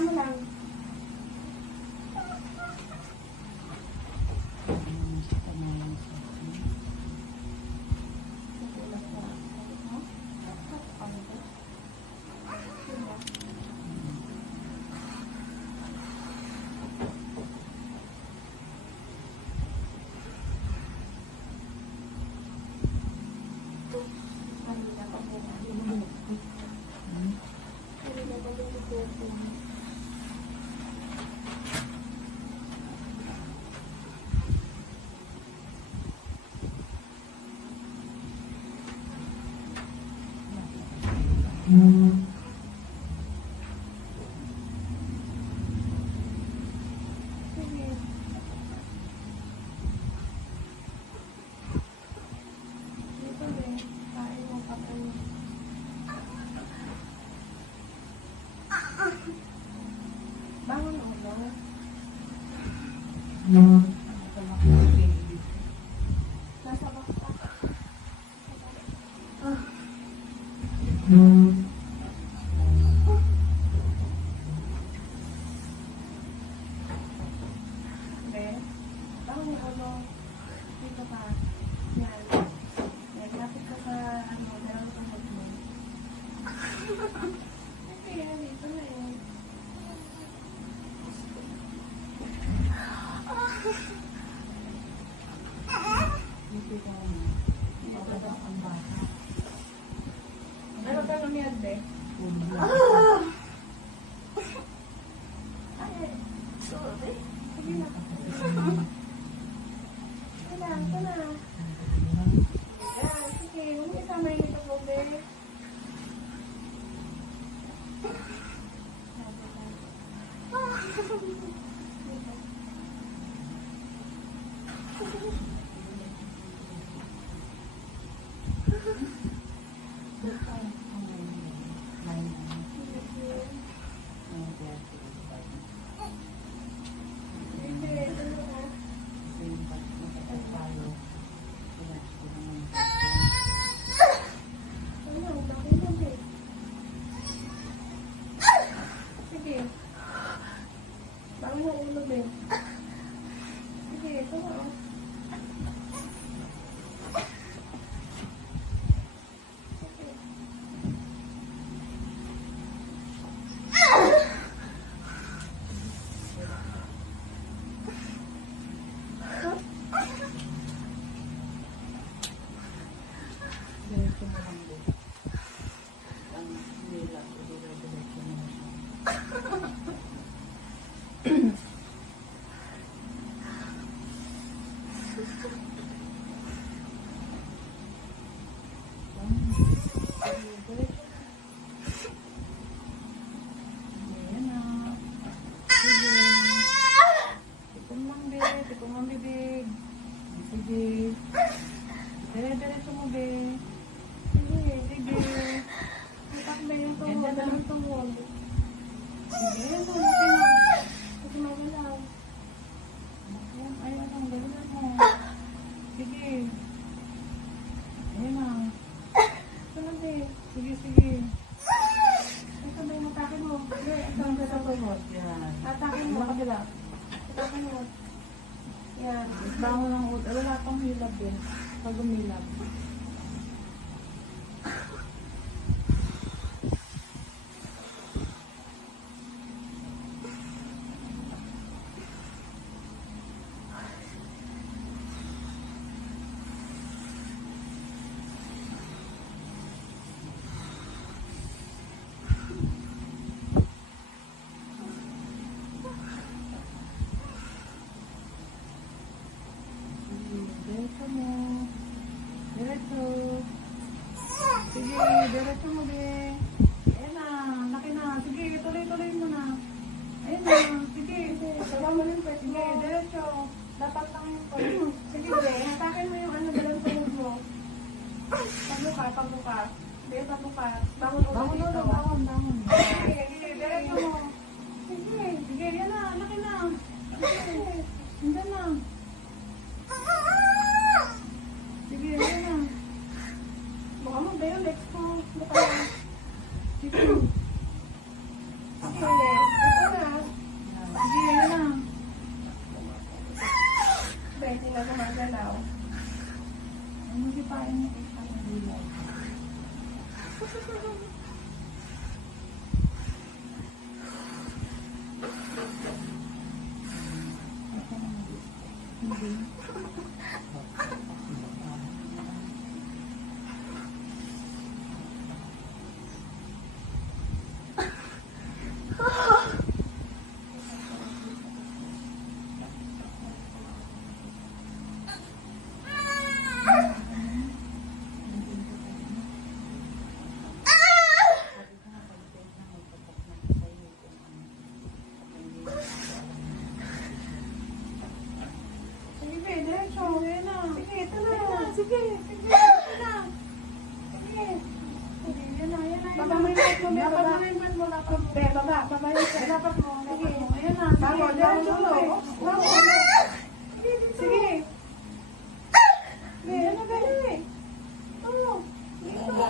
mo lang. Bangon ulo. Nasa baka. Okay. Bangon ulo. Dito ka. Yan. Lapit ka sa dalawa sa mo. Okay, dito na eh. Ano ka lumiyad, be? Ay, sorry. Sige na. Ito na. Yan, sige. Huwag isama yung ito po, be. Sige. Bangon mo ulo, be. Sige, ito na. Sige. Dire-diretso mo, be. Sige, sige. Itakbo yung tuhod. Ang tuhod. Sige, ito. Kasi magalaw. Ayun, ang galingan mo. Sige. Ayun na. Ito na, be. Sige, sige. Ito ba yung atakin mo? Sige, ito ang tuhod. Yan. Atakin mo. Atakin mo. Yan. Bangon ng ulo. Wala pang hilab din. Pag umilab. Diretso mo. Diretso. Sige, diretso mo, be. Ayan na. Laki na. Sige, tuloy-tuloy mo na. Ayan na. Sige. Dala mo rin pa. Sige, diretso. Dapat lang yung pa. Sige, be. Hatakin mo yung dalang tulog mo. Pagbuka. Be, pagbuka. Bangon ulo. Bangon. Sige, diretso mo. Sige, yan na. Laki na. Sige, andyan na. Sige, yan na. Baka mo ba yung legs ko? Baka. Sige. Okay, ito na. Sige, diretso. Ayan na. Sige, ito na. Sige, sige. Ito na. Sige. Sige, yan na, yan na. Baba mo yung mat mo, be. Baba mo yung mat mo. Be, baba. Baba yung dapat mo. Sige, ayan na. Sige, diretso mo, be. Sige. Be, ano ba yun? Oo. Ito.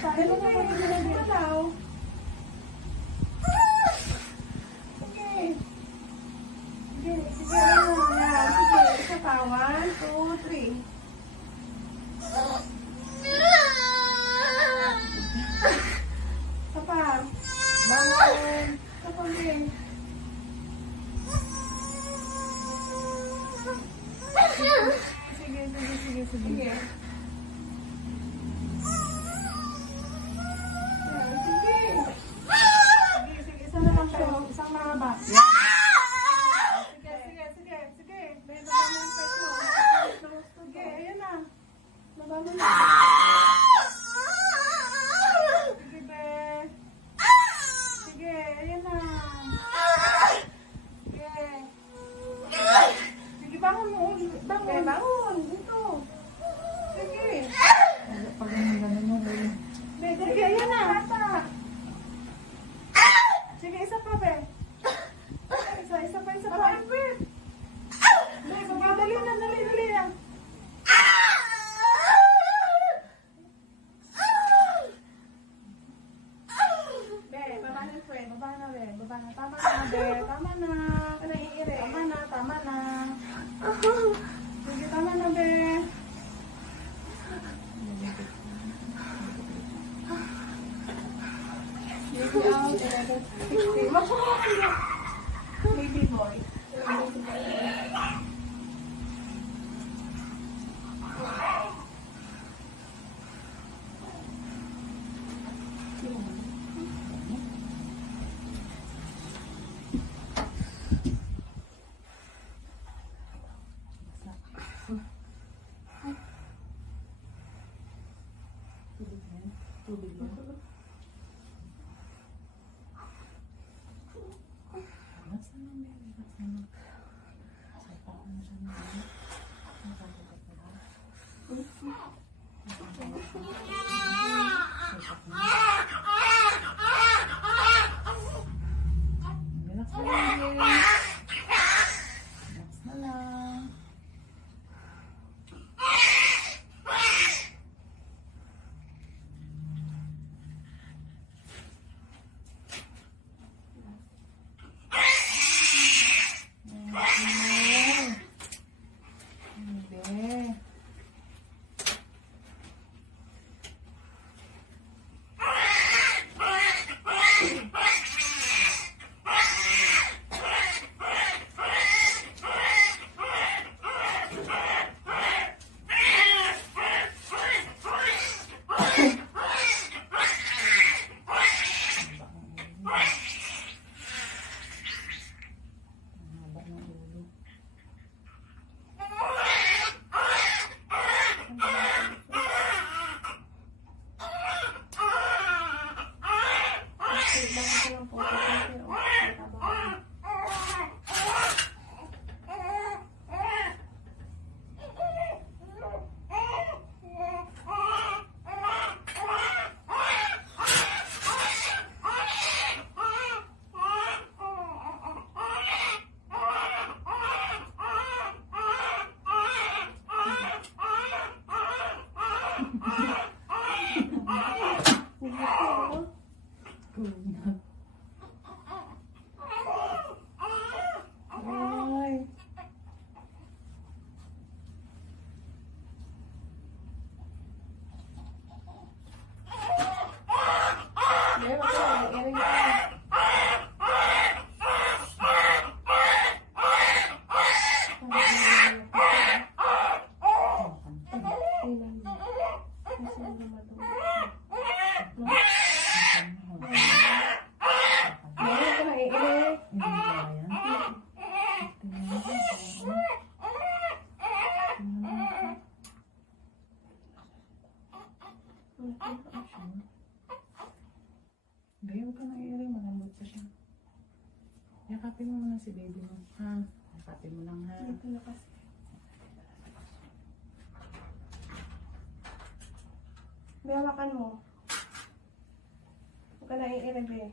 Tayo na kayo. Ito. Sige. Sige, sige. Sige, isa pa. 1, 2, 3. Isa pa. Bangon. Isa pa, be. Sige, sige, sige, sige. Sige. Sige, sige, isa na lang siya. Isang mahaba. Sige, sige, sige, sige. May baba mo yung pet mo. Sige, ayan na. Baba mo na. Sige, be. Sige, ayan na. Sige. Sige, bangon mo. Bangon. Bangon. Dito. Sige. Pag ganun mo, be. Be, sige, ayan na. Sige, isa pa, be. Isa pa, isa pa. Be, sige, dali na, dali, dali na. Be, baba na, friend. Baba na, be. Baba na. Tama na, be. Tama na. Naiire. Tama na, tama na. Sige, tama na, be. Baby out, 11:60. Magsumakot. Baby boy. Tubig yan. Relax na lang, be. Relax na lang. Be. Haba ng ulo. Ay. si baby mo. Ha? Pati mo lang ha. Dito na kasi. May hawakan mo. Huwag ka na iirebe.